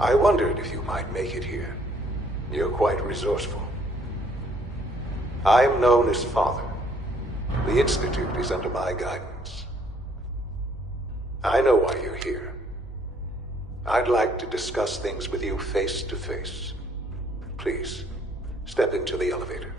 I wondered if you might make it here. You're quite resourceful. I'm known as Father. The Institute is under my guidance. I know why you're here. I'd like to discuss things with you face to face. Please, step into the elevator.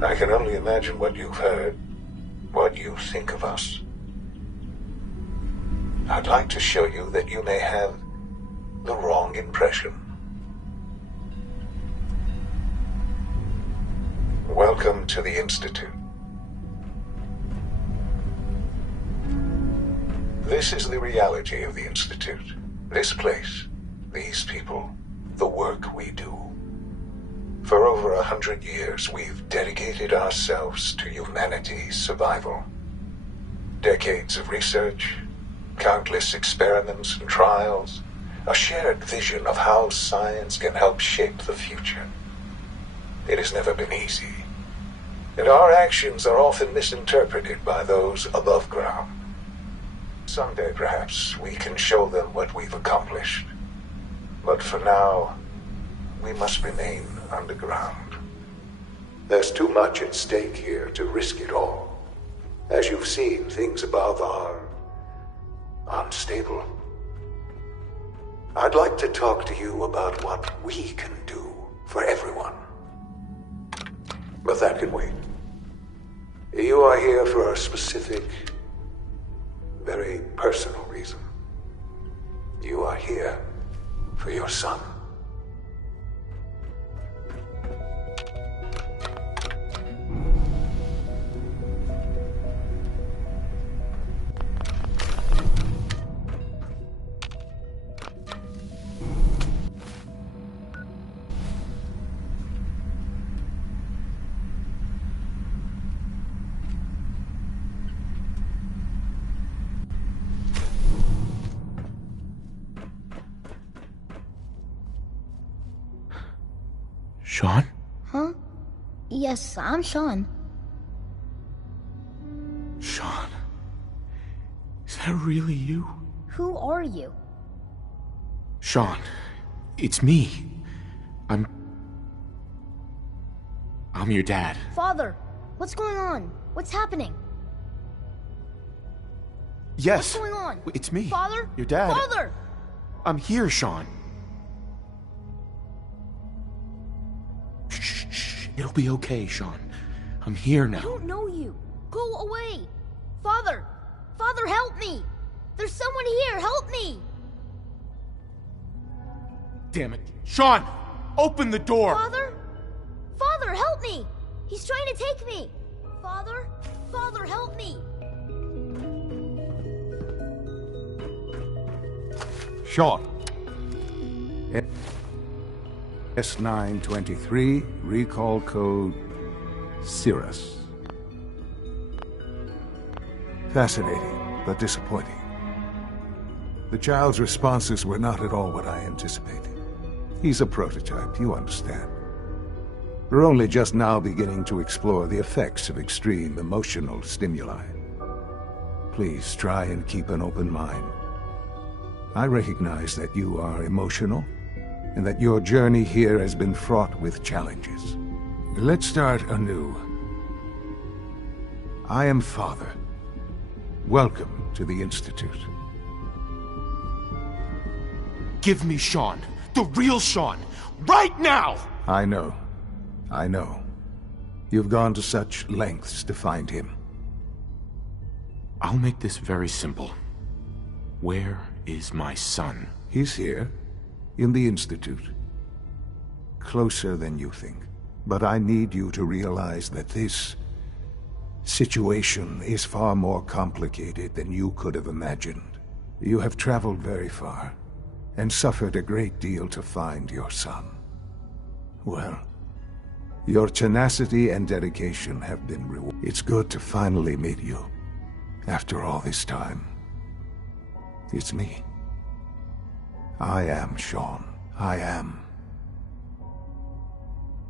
I can only imagine what you've heard, what you think of us. I'd like to show you that you may have the wrong impression. Welcome to the Institute. This is the reality of the Institute. This place, these people, the work we do. For over 100 years, we've dedicated ourselves to humanity's survival. Decades of research, countless experiments and trials, a shared vision of how science can help shape the future. It has never been easy, and our actions are often misinterpreted by those above ground. Someday, perhaps, we can show them what we've accomplished. But for now, we must remain underground. There's too much at stake here to risk it all. As you've seen, things above are unstable. I'd like to talk to you about what we can do for everyone. But that can wait. You are here for a specific, very personal reason. You are here for your son. Sean? Huh? Yes, I'm Sean. Sean? Is that really you? Who are you? Sean, it's me. I'm your dad. Father, what's going on? What's happening? Yes. What's going on? It's me. Father? Your dad. Father! I'm here, Sean. Shh. It'll be okay, Sean. I'm here now. I don't know you. Go away. Father! Father, help me! There's someone here. Help me! Damn it. Sean! Open the door! Father? Father, help me! He's trying to take me! Father? Father, help me! Sean. S923, recall code Cirrus. Fascinating, but disappointing. The child's responses were not at all what I anticipated. He's a prototype, you understand. We're only just now beginning to explore the effects of extreme emotional stimuli. Please try and keep an open mind. I recognize that you are emotional, and that your journey here has been fraught with challenges. Let's start anew. I am Father. Welcome to the Institute. Give me Sean. The real Sean. Right now! I know. You've gone to such lengths to find him. I'll make this very simple. Where is my son? He's here, in the Institute. Closer than you think. But I need you to realize that this situation is far more complicated than you could have imagined. You have traveled very far, and suffered a great deal to find your son. Well, your tenacity and dedication have been rewarded. It's good to finally meet you, after all this time. It's me. I am, Sean. I am.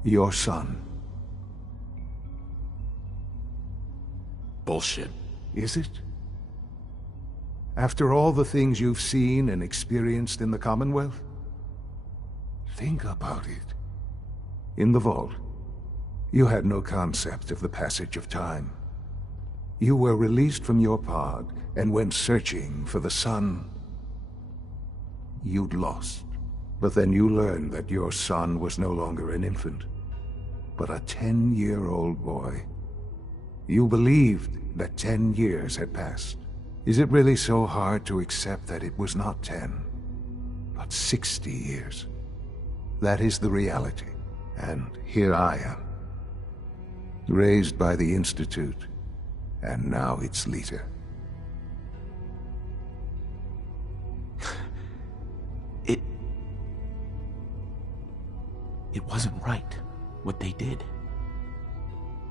Your son. Bullshit. Is it? After all the things you've seen and experienced in the Commonwealth? Think about it. In the vault, you had no concept of the passage of time. You were released from your pod and went searching for the son you'd lost. But then you learned that your son was no longer an infant, but a 10-year-old boy. You believed that 10 years had passed. Is it really so hard to accept that it was not 10, but 60 years? That is the reality. And here I am, raised by the Institute, and now its leader. It wasn't right, what they did.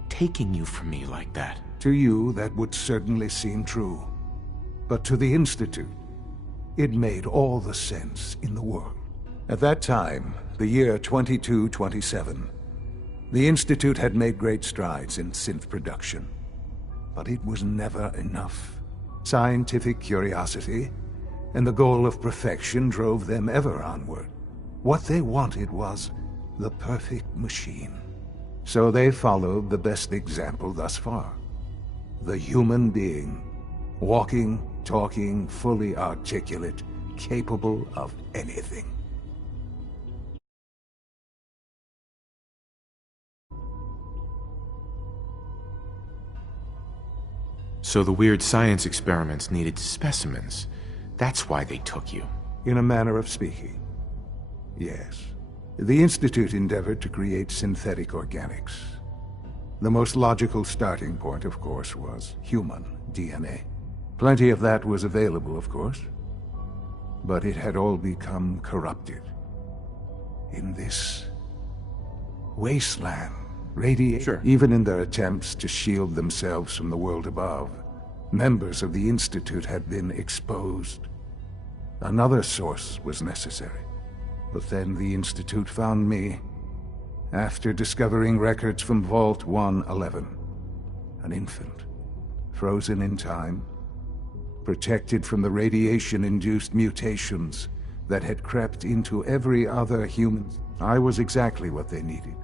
Taking you from me like that. To you, that would certainly seem true. But to the Institute, it made all the sense in the world. At that time, the year 2227, the Institute had made great strides in synth production. But it was never enough. Scientific curiosity and the goal of perfection drove them ever onward. What they wanted was the perfect machine. So they followed the best example thus far. The human being. Walking, talking, fully articulate, capable of anything. So the weird science experiments needed specimens. That's why they took you. In a manner of speaking, yes. The Institute endeavored to create synthetic organics. The most logical starting point, of course, was human DNA. Plenty of that was available, of course. But it had all become corrupted. In this wasteland, radiation. Sure. Even in their attempts to shield themselves from the world above, members of the Institute had been exposed. Another source was necessary. But then the Institute found me, after discovering records from Vault 111. An infant, frozen in time, protected from the radiation-induced mutations that had crept into every other human. I was exactly what they needed.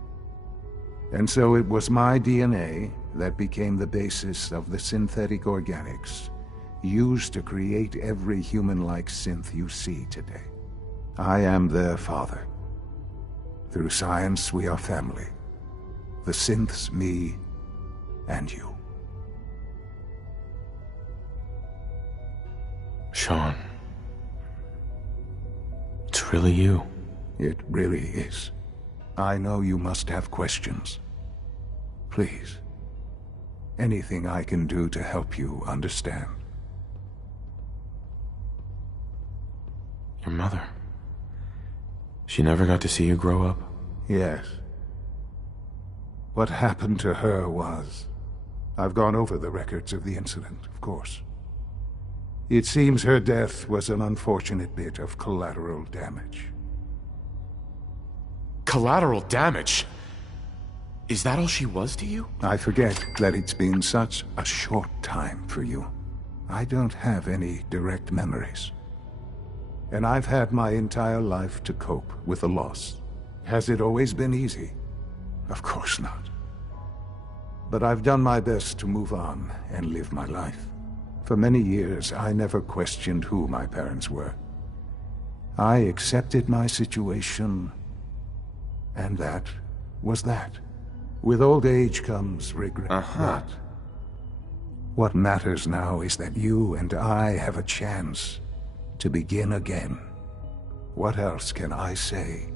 And so it was my DNA that became the basis of the synthetic organics used to create every human-like synth you see today. I am their father. Through science, we are family. The synths, me, and you. Sean. It's really you. It really is. I know you must have questions. Please. Anything I can do to help you understand. Your mother. She never got to see you grow up? Yes. What happened to her was... I've gone over the records of the incident, of course. It seems her death was an unfortunate bit of collateral damage. Collateral damage? Is that all she was to you? I forget that it's been such a short time for you. I don't have any direct memories. And I've had my entire life to cope with the loss. Has it always been easy? Of course not. But I've done my best to move on and live my life. For many years, I never questioned who my parents were. I accepted my situation, and that was that. With old age comes regret. But what matters now is that you and I have a chance to begin again. What else can I say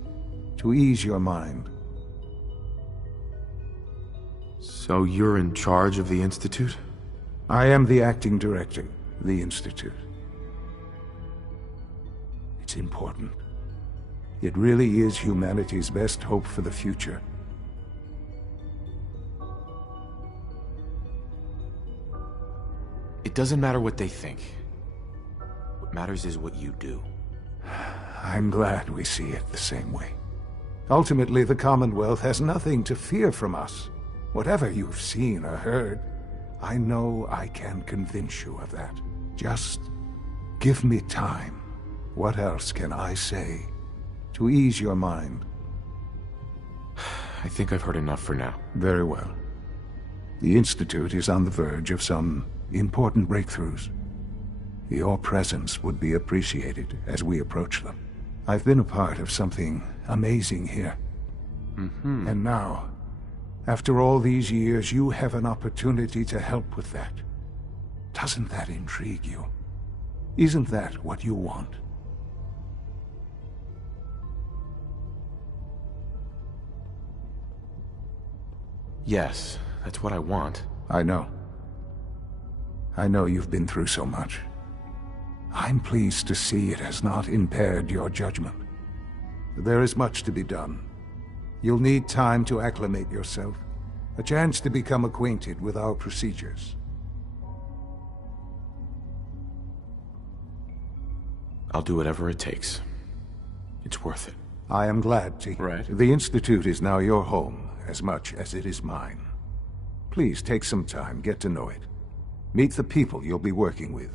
to ease your mind? So you're in charge of the Institute? I am the acting director, the Institute. It's important. It really is humanity's best hope for the future. It doesn't matter what they think. What matters is what you do. I'm glad we see it the same way. Ultimately, the Commonwealth has nothing to fear from us. Whatever you've seen or heard, I know I can convince you of that. Just give me time. What else can I say to ease your mind? I think I've heard enough for now. Very well. The Institute is on the verge of some important breakthroughs. Your presence would be appreciated as we approach them. I've been a part of something amazing here. And now, after all these years, you have an opportunity to help with that. Doesn't that intrigue you? Isn't that what you want? Yes, that's what I want. I know. I know you've been through so much. I'm pleased to see it has not impaired your judgment. There is much to be done. You'll need time to acclimate yourself, a chance to become acquainted with our procedures. I'll do whatever it takes. It's worth it. I am glad to. Right. The Institute is now your home, as much as it is mine. Please take some time, get to know it. Meet the people you'll be working with.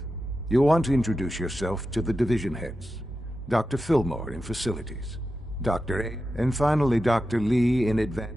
You'll want to introduce yourself to the division heads. Dr. Fillmore in facilities, Dr. A, and finally Dr. Lee in advance.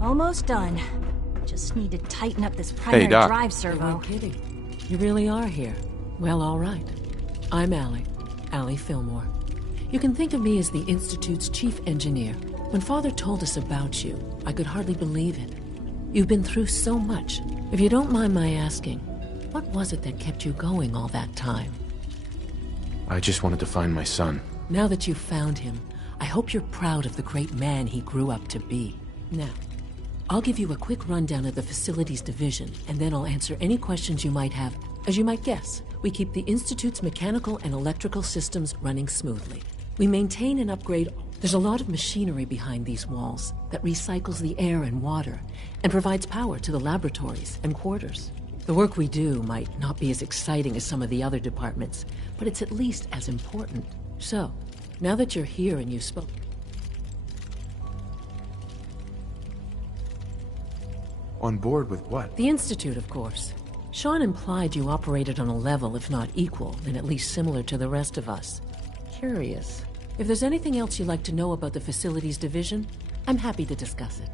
Almost done. Just need to tighten up this primary Doc. drive You servo. weren't kidding. You really are here. Well, all right. I'm Allie Fillmore. You can think of me as the Institute's chief engineer. When Father told us about you, I could hardly believe it. You've been through so much. If you don't mind my asking, what was it that kept you going all that time? I just wanted to find my son. Now that you've found him, I hope you're proud of the great man he grew up to be. Now, I'll give you a quick rundown of the facilities division, and then I'll answer any questions you might have. As you might guess, we keep the Institute's mechanical and electrical systems running smoothly. We maintain and upgrade. There's a lot of machinery behind these walls that recycles the air and water and provides power to the laboratories and quarters. The work we do might not be as exciting as some of the other departments, but it's at least as important. So, now that you're here and you've spoken... On board with what? The Institute, of course. Sean implied you operated on a level, if not equal, then at least similar to the rest of us. Curious. If there's anything else you'd like to know about the Facilities Division, I'm happy to discuss it.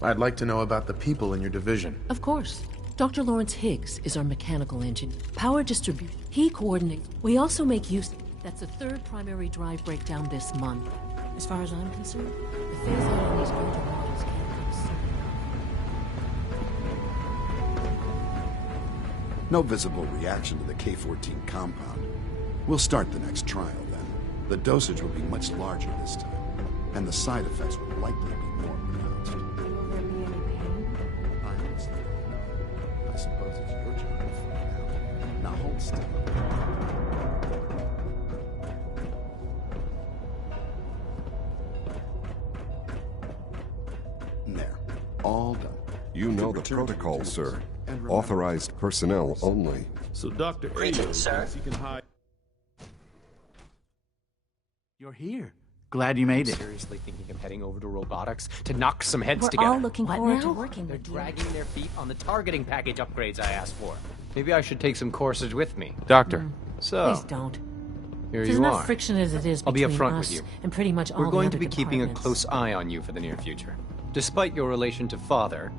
I'd like to know about the people in your division. Of course. Dr. Lawrence Higgs is our mechanical engineer. Power distribution. He coordinates. We also make use... That's the third primary drive breakdown this month. As far as I'm concerned, the phase out on these older models can't come soon. No visible reaction to the K-14 compound. We'll start the next trial then. The dosage will be much larger this time, and the side effects will likely be more pronounced. Will there be any pain? I suppose it's your job to find out. Now hold still. There. All done. You know the Return to protocol, your sir. duties. And remember- Authorized personnel only. So Dr. Ayo thinks he can hide. You're here. Glad you made it. Seriously thinking of heading over to robotics to knock some heads We're together. all looking What forward to now? working They're with you. dragging their feet on the targeting package upgrades I asked for. Maybe I should take some courses with me. Doctor. So, Please don't. here There's you enough are. friction as it is I'll be between upfront us with you. and pretty much all We're going the to other be keeping a departments. close eye on you for the near future. Despite your relation to Father,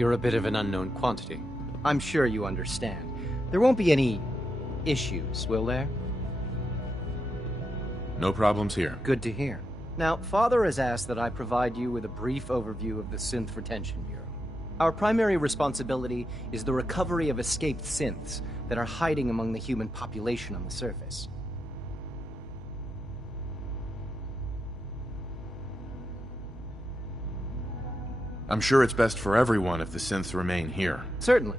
You're a bit of an unknown quantity. I'm sure you understand. There won't be any issues, will there? No problems here. Good to hear. Now, Father has asked that I provide you with a brief overview of the Synth Retention Bureau. Our primary responsibility is the recovery of escaped synths that are hiding among the human population on the surface. I'm sure it's best for everyone if the synths remain here. Certainly.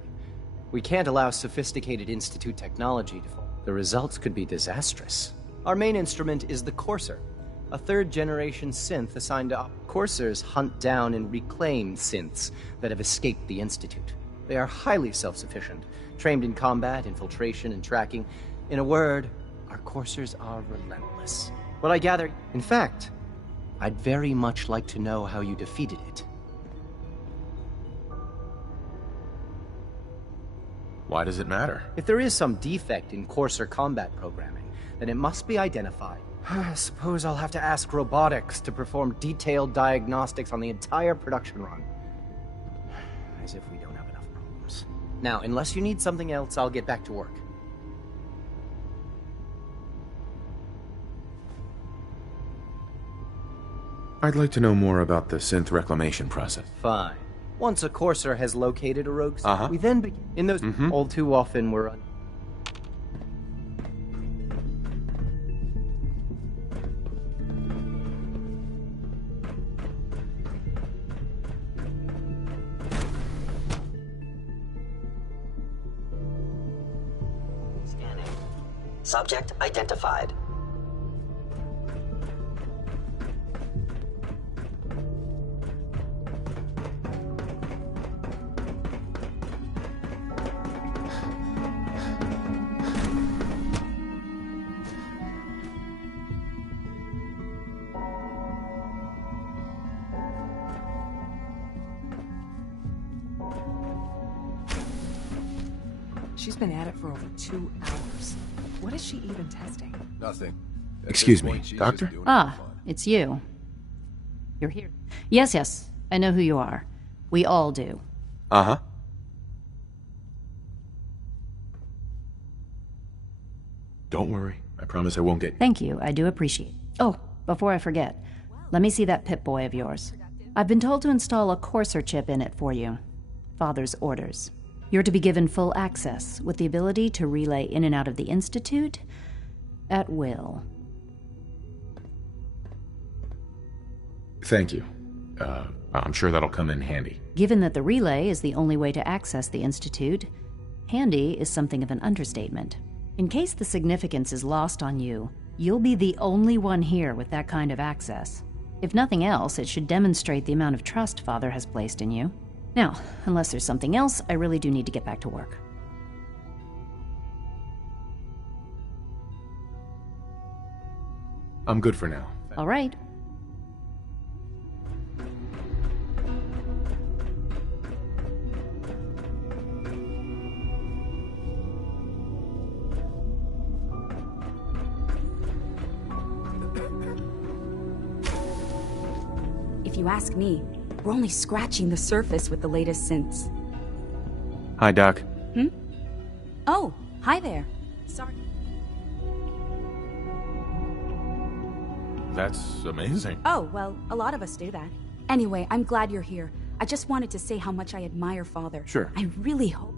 We can't allow sophisticated Institute technology to fall. The results could be disastrous. Our main instrument is the Courser, a third-generation synth assigned to Coursers hunt down and reclaim synths that have escaped the Institute. They are highly self-sufficient, trained in combat, infiltration, and tracking. In a word, our Coursers are relentless. What I gather... In fact, I'd very much like to know how you defeated it. Why does it matter? If there is some defect in Courser combat programming, then it must be identified. I suppose I'll have to ask robotics to perform detailed diagnostics on the entire production run. As if we don't have enough problems. Now, unless you need something else, I'll get back to work. I'd like to know more about the synth reclamation process. Fine. Once a Courser has located a rogue, we then begin. In those, all too often we're Scanning. Subject identified. She's been at it for over 2 hours. What is she even testing? Nothing. Excuse me, Doctor? Ah, it's you. You're here. Yes, I know who you are. We all do. Uh-huh. Don't worry. I promise I won't get... Thank you, I do appreciate. Oh, before I forget, let me see that Pip-Boy of yours. I've been told to install a Courser chip in it for you. Father's orders. You're to be given full access, with the ability to relay in and out of the Institute at will. Thank you. I'm sure that'll come in handy. Given that the relay is the only way to access the Institute, handy is something of an understatement. In case the significance is lost on you, you'll be the only one here with that kind of access. If nothing else, it should demonstrate the amount of trust Father has placed in you. Now, unless there's something else, I really do need to get back to work. I'm good for now. All right. If you ask me, we're only scratching the surface with the latest synths. Hi, Doc. Oh, hi there. Sorry. That's amazing. Oh, well, a lot of us do that. Anyway, I'm glad you're here. I just wanted to say how much I admire Father. Sure. I really hope...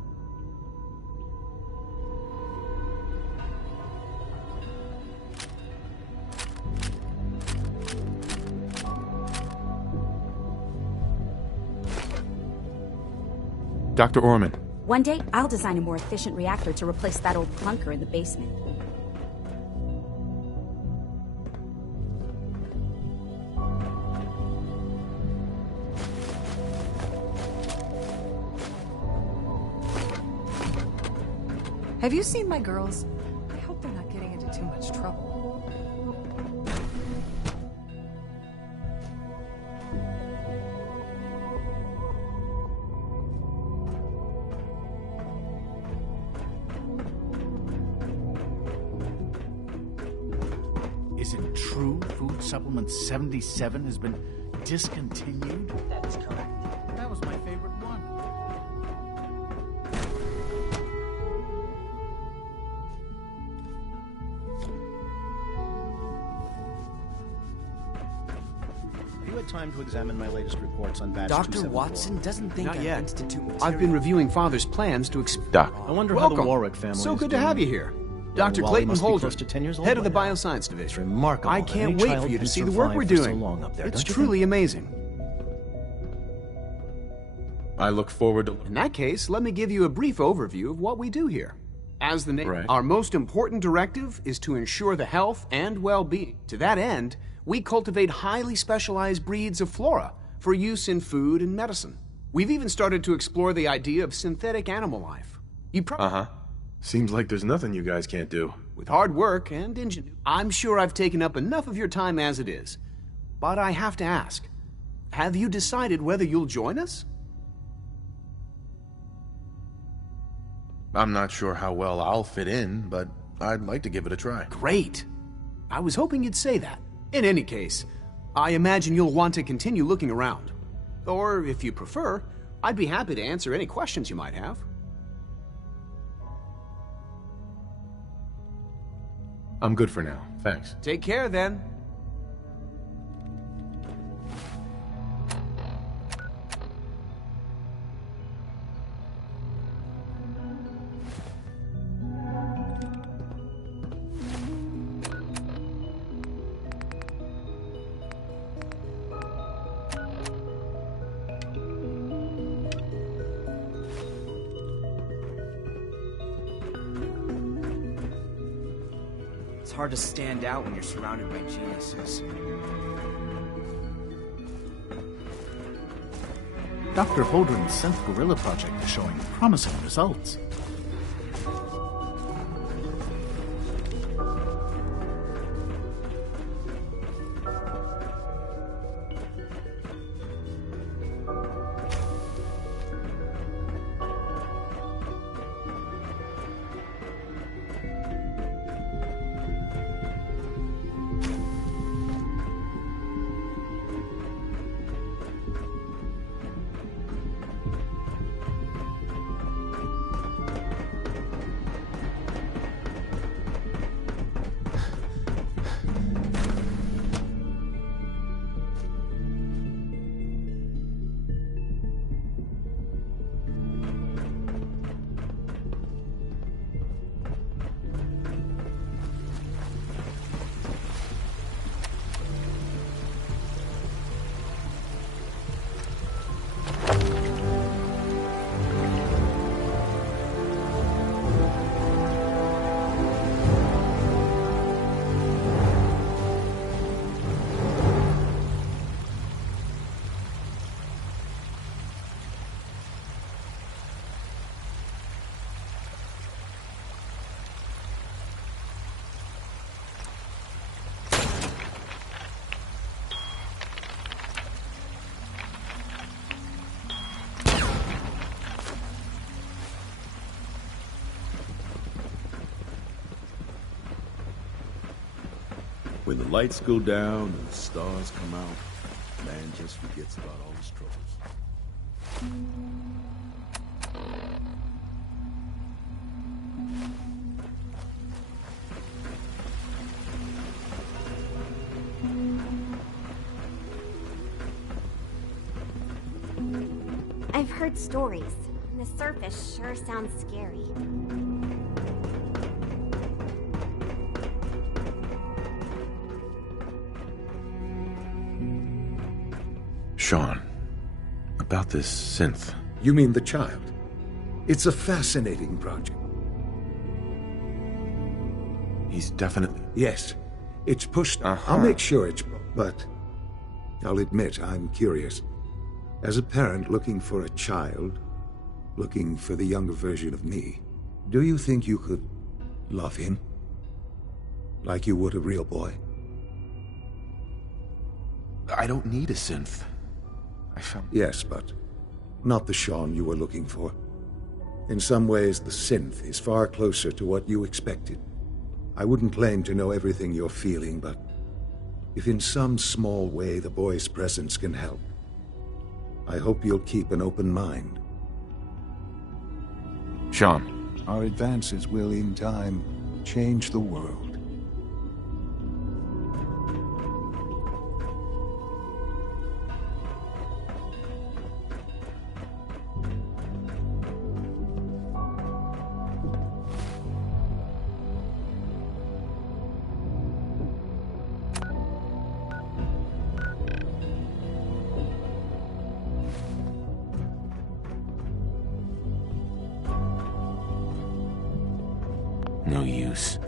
Dr. Orman. One day, I'll design a more efficient reactor to replace that old clunker in the basement. Have you seen my girls? I hope they're not getting into too much trouble. Is it true Food Supplement 77 has been discontinued? That is correct. That was my favorite one. time to examine my latest reports on batch Dr. 274? Watson doesn't think Not I've yet. institute material. I've been reviewing Father's plans to Doc. I wonder how the Welcome. Warwick family So is good to doing. have you here. Dr. Wally Clayton must be Holder, close to 10 years old head of the by now. Bioscience Division. It's remarkable I that can't any wait child for you to can see the work survive we're for so doing. long up there, It's don't you truly amazing. I look forward to... In that case, let me give you a brief overview of what we do here. As the name, Right. our most important directive is to ensure the health and well-being. To that end, we cultivate highly specialized breeds of flora for use in food and medicine. We've even started to explore the idea of synthetic animal life. Uh-huh. Seems like there's nothing you guys can't do. With hard work and ingenuity, I'm sure I've taken up enough of your time as it is. But I have to ask, have you decided whether you'll join us? I'm not sure how well I'll fit in, but I'd like to give it a try. Great. I was hoping you'd say that. In any case, I imagine you'll want to continue looking around. Or, if you prefer, I'd be happy to answer any questions you might have. I'm good for now, thanks. Take care, then. It's hard to stand out when you're surrounded by geniuses. Dr. Holdren's Synth Gorilla project is showing promising results. When the lights go down and the stars come out, man just forgets about all his troubles. I've heard stories. The surface sure sounds scary. Sean, about this synth. You mean the child? It's a fascinating project. He's definitely... Yes. It's pushed... I'll make sure it's... But I'll admit I'm curious. As a parent looking for a child, looking for the younger version of me, do you think you could love him? Like you would a real boy? I don't need a synth. I found... Yes, but not the Sean you were looking for. In some ways, the synth is far closer to what you expected. I wouldn't claim to know everything you're feeling, but if in some small way the boy's presence can help, I hope you'll keep an open mind. Sean. Our advances will, in time, change the world. No use.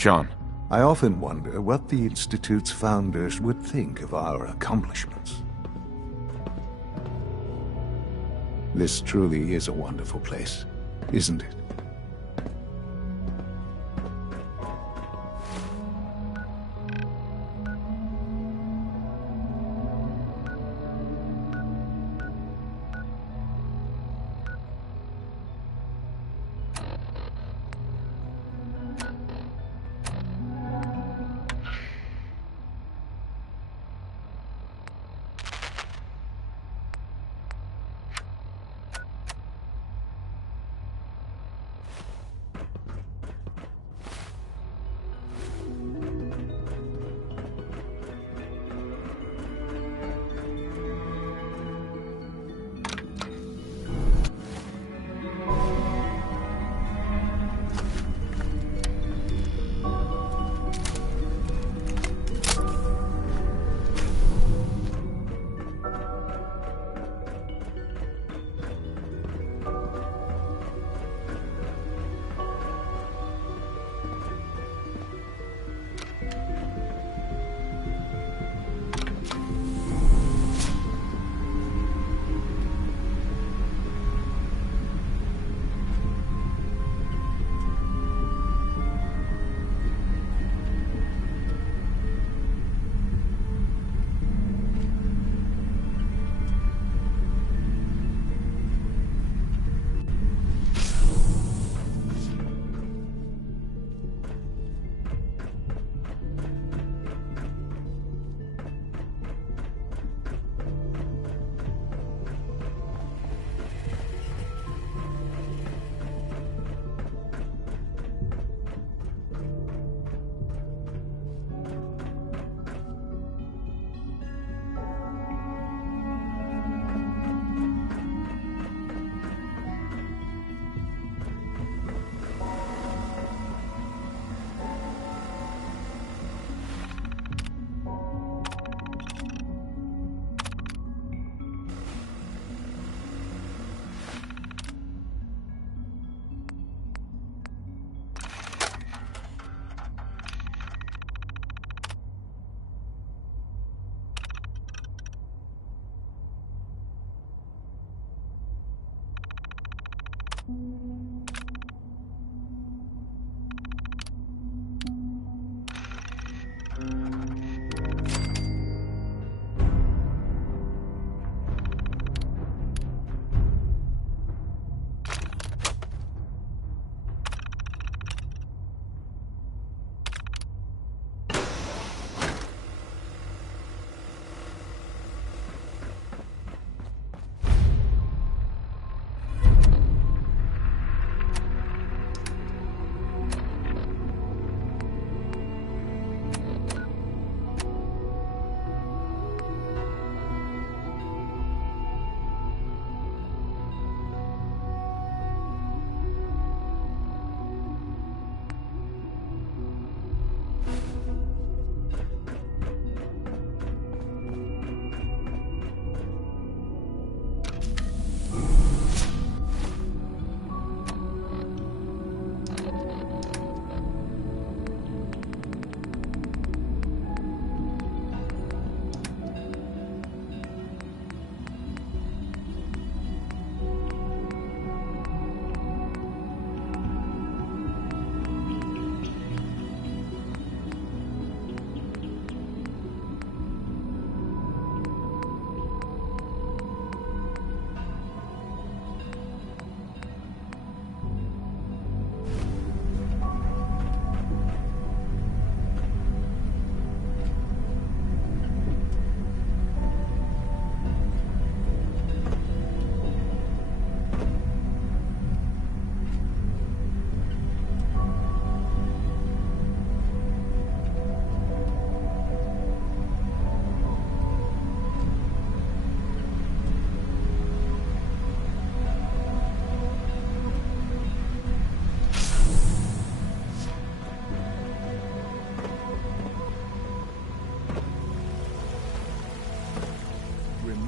Sean. I often wonder what the Institute's founders would think of our accomplishments. This truly is a wonderful place, isn't it?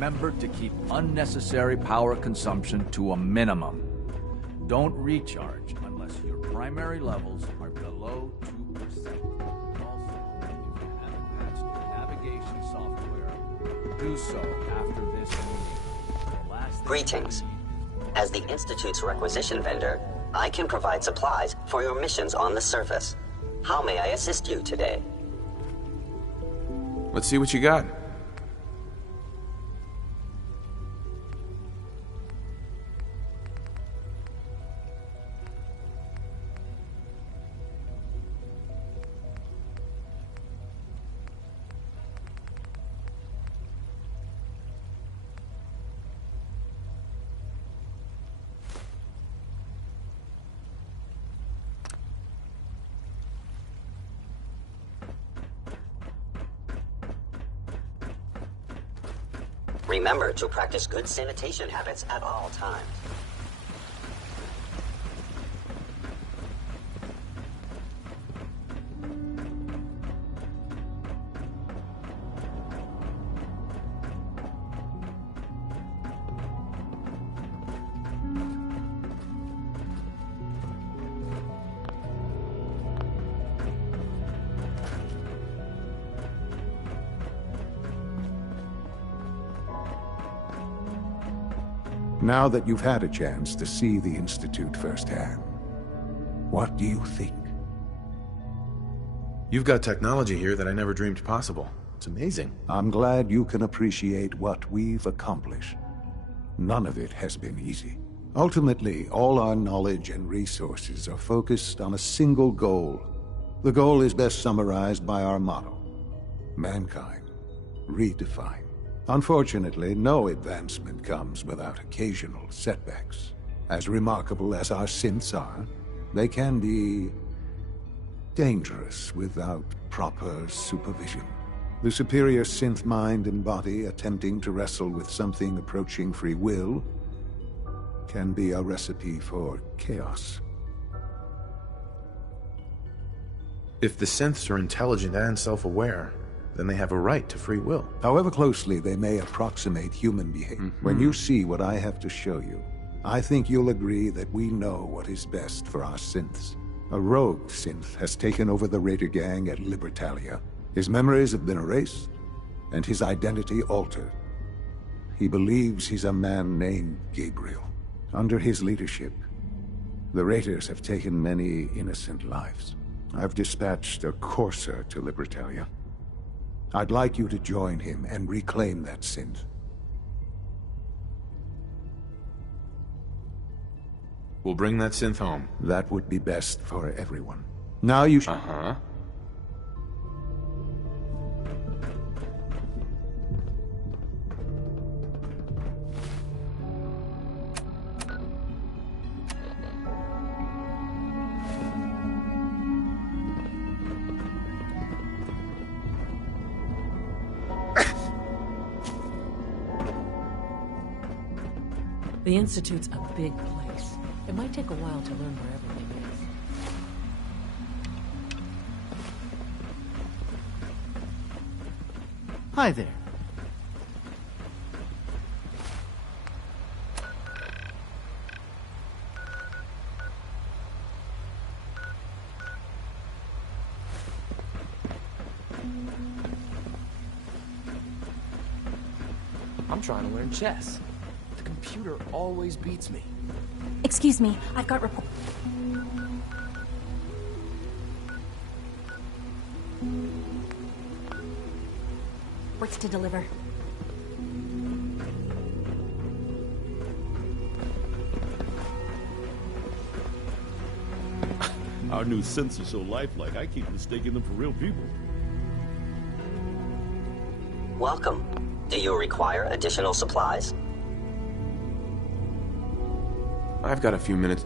remember to keep unnecessary power consumption to a minimum. Don't recharge unless your primary levels are below 2%. Also, if you haven't patched your navigation software, do so after this meeting. Greetings. As the Institute's requisition vendor, I can provide supplies for your missions on the surface. How may I assist you today? Let's see what you got. Remember to practice good sanitation habits at all times. Now that you've had a chance to see the Institute firsthand, what do you think? You've got technology here that I never dreamed possible. It's amazing. I'm glad you can appreciate what we've accomplished. None of it has been easy. Ultimately, all our knowledge and resources are focused on a single goal. The goal is best summarized by our motto: mankind, redefined. Unfortunately, no advancement comes without occasional setbacks. As remarkable as our synths are, they can be dangerous without proper supervision. The superior synth mind and body attempting to wrestle with something approaching free will can be a recipe for chaos. If the synths are intelligent and self-aware, then they have a right to free will. However closely they may approximate human behavior, when you see what I have to show you, I think you'll agree that we know what is best for our synths. A rogue synth has taken over the Raider gang at Libertalia. His memories have been erased, and his identity altered. He believes he's a man named Gabriel. Under his leadership, the Raiders have taken many innocent lives. I've dispatched a courser to Libertalia. I'd like you to join him and reclaim that synth. We'll bring that synth home. That would be best for everyone. Now you should... Uh-huh. The Institute's a big place. It might take a while to learn where everything is. Hi there. I'm trying to learn chess. The computer always beats me. Excuse me, I've got report. Reports to deliver. Our new synths are so lifelike, I keep mistaking them for real people. Welcome. Do you require additional supplies? I've got a few minutes.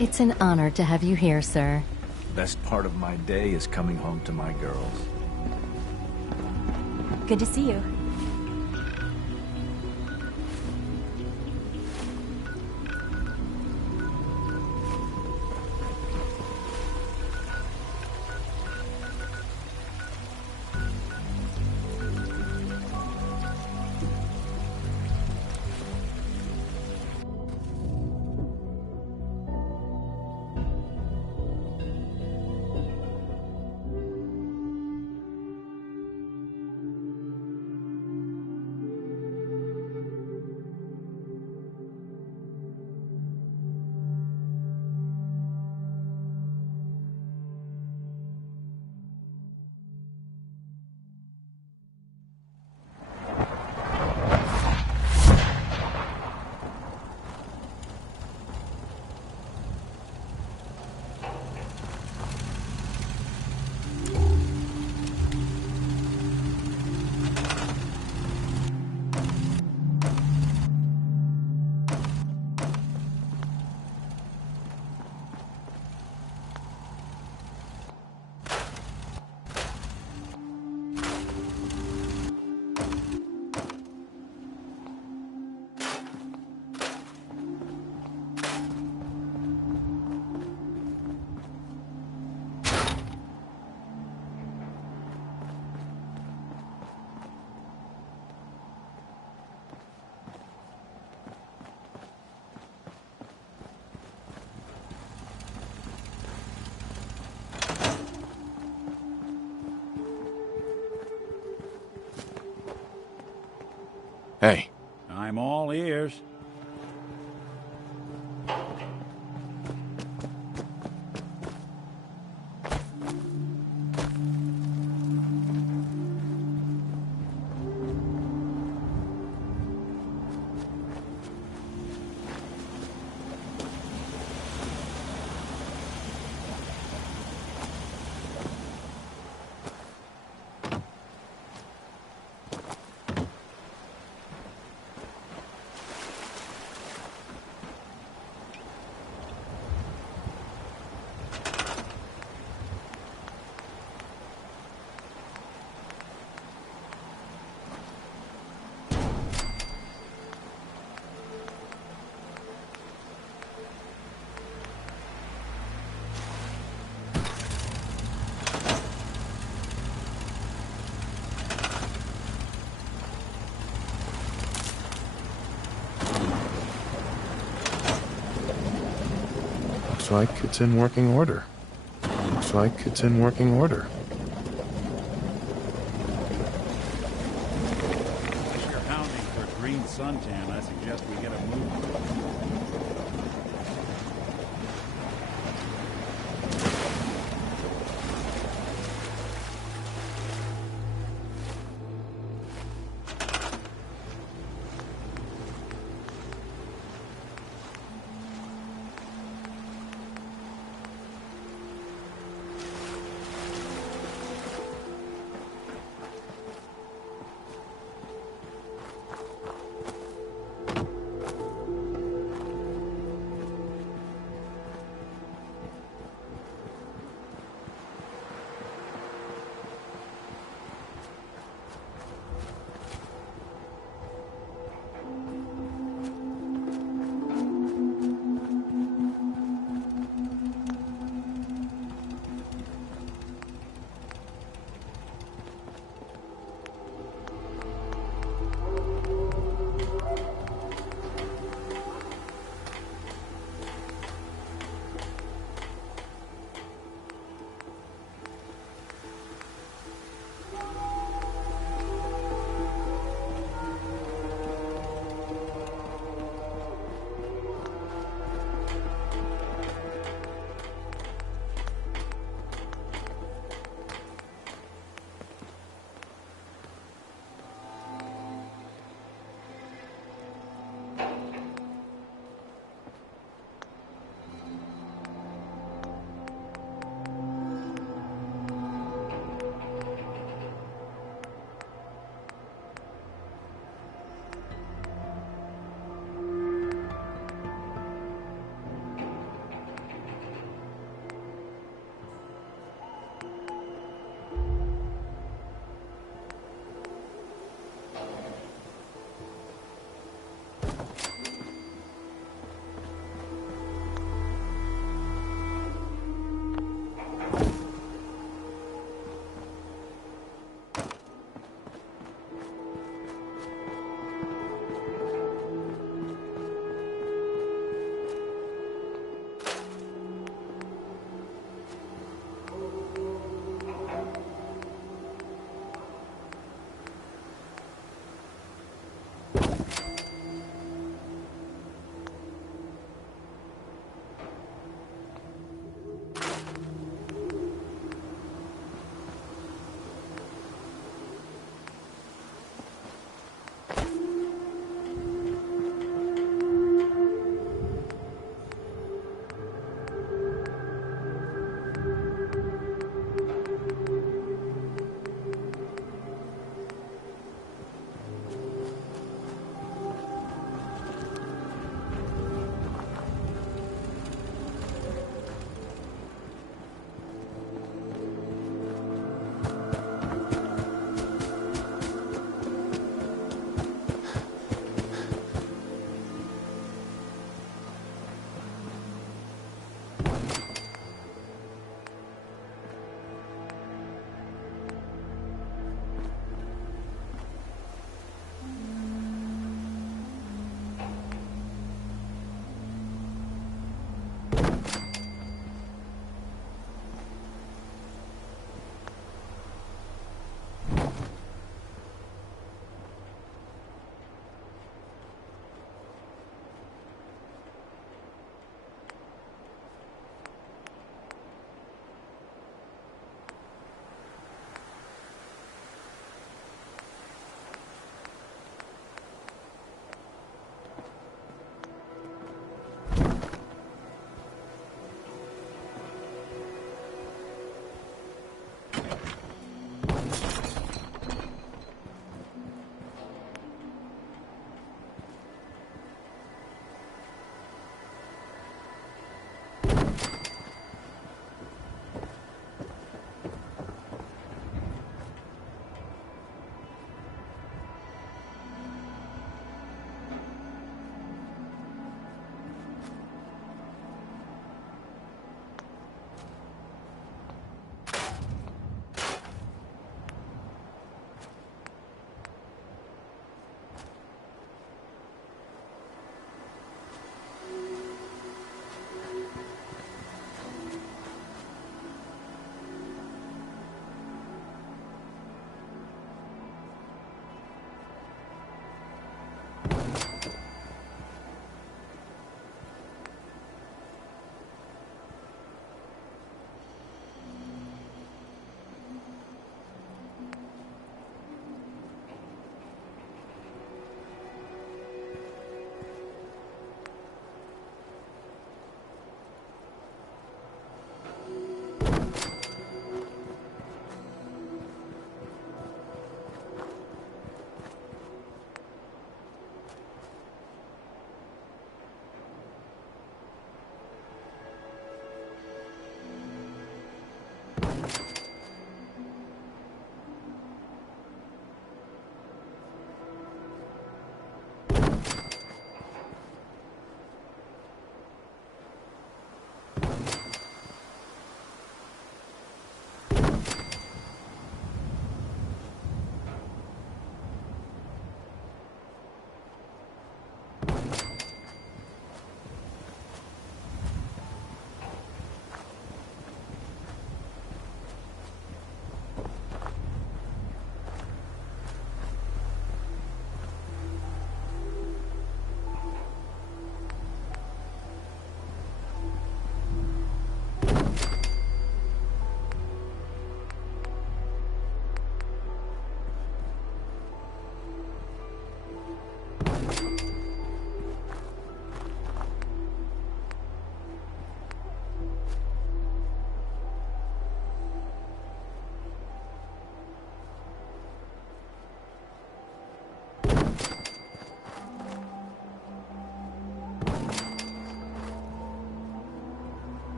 It's an honor to have you here, sir. Best part of my day is coming home to my girls. Good to see you. Hey. I'm all ears. Looks like it's in working order. Looks like it's in working order. If you're hounding for a green suntan, I suggest we get a move.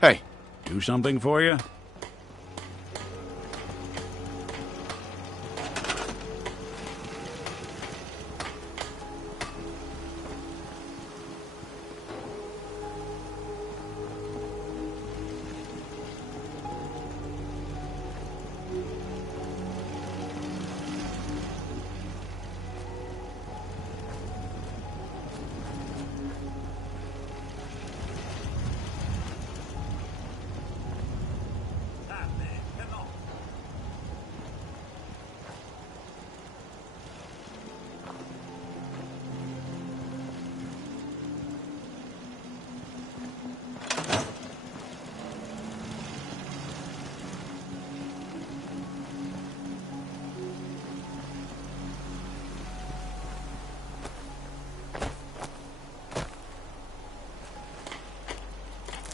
Hey, do something for you?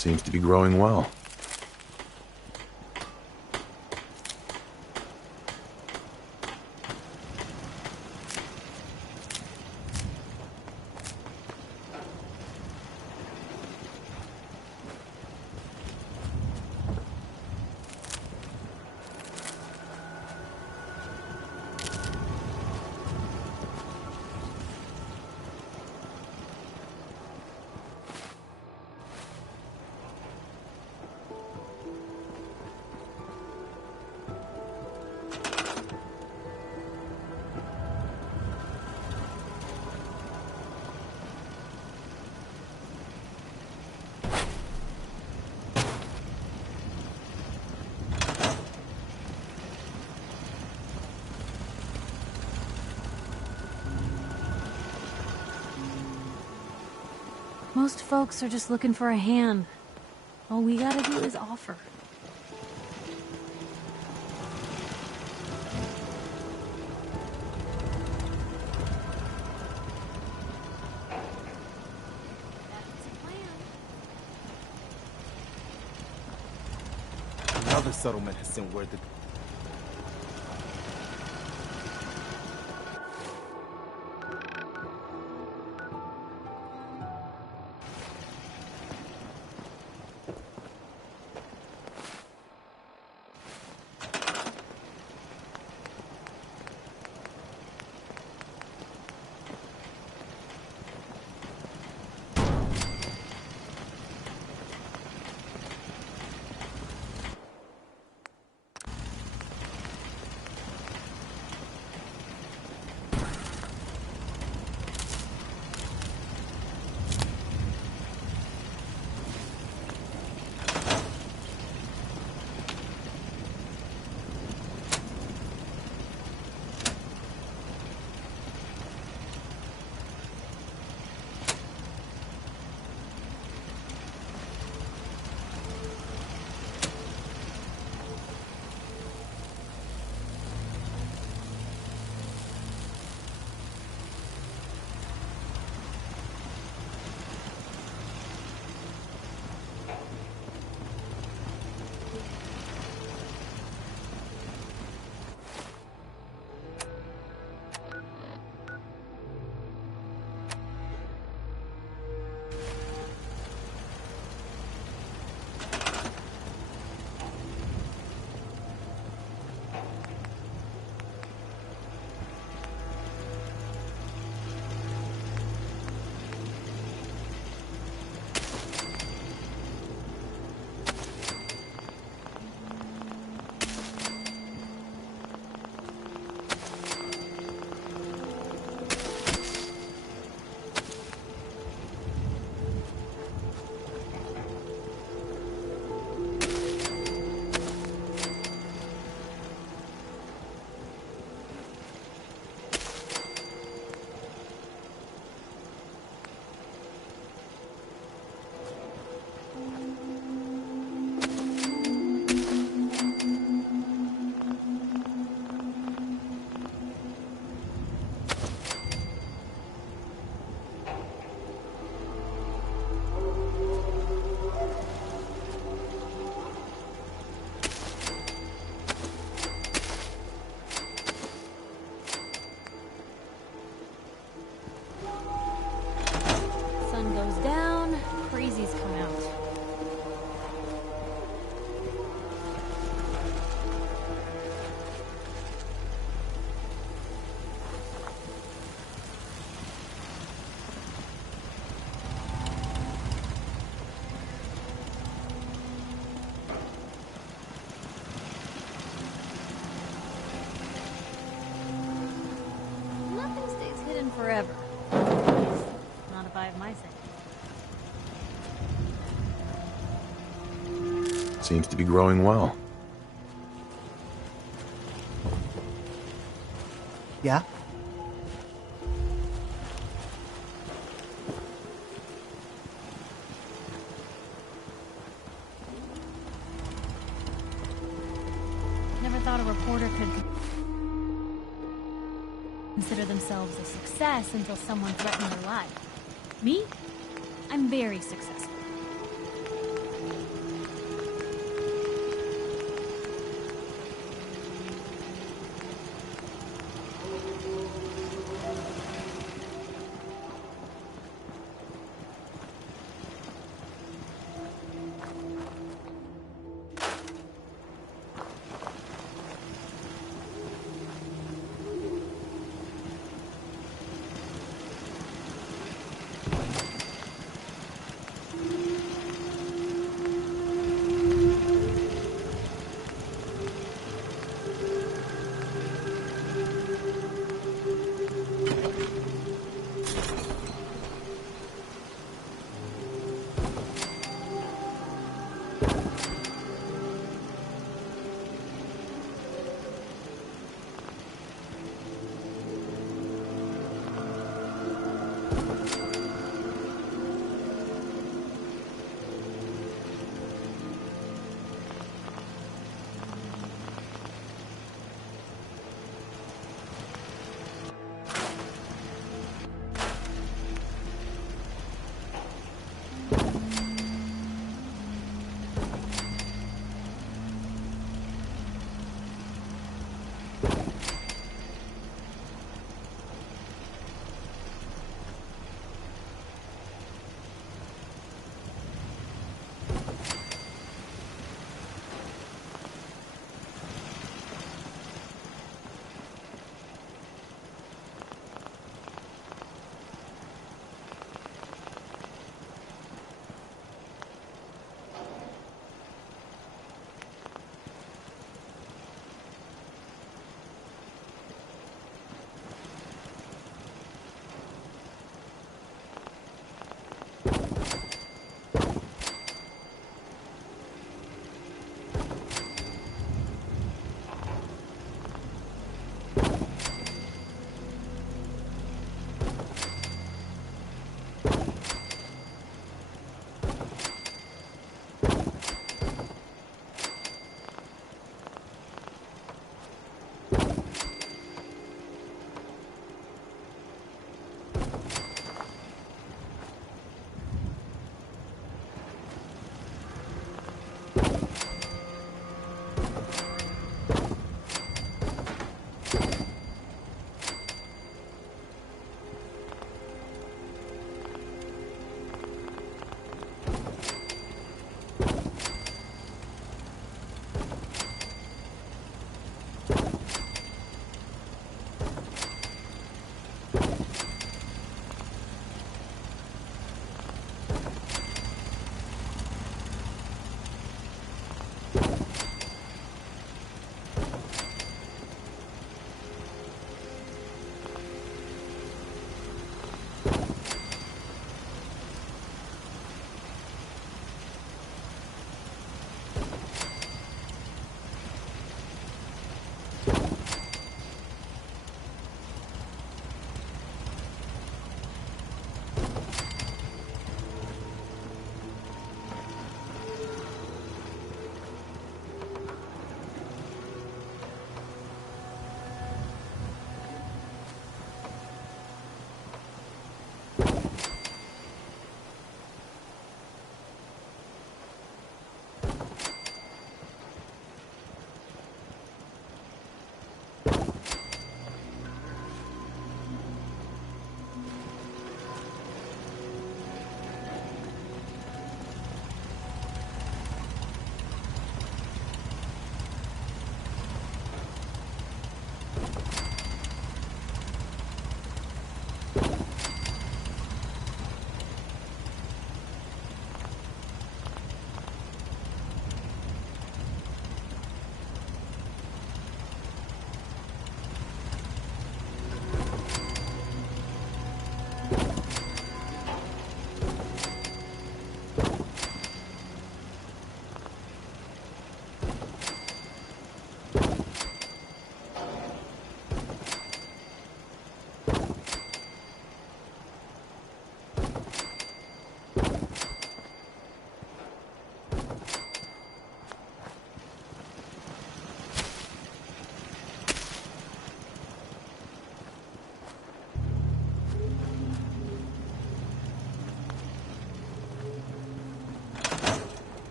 Seems to be growing well. Most folks are just looking for a hand. All we gotta do is offer. Another settlement has sent word that Seems to be growing well. Yeah? Never thought a reporter could consider themselves a success until someone threatened their life. Me? I'm very successful.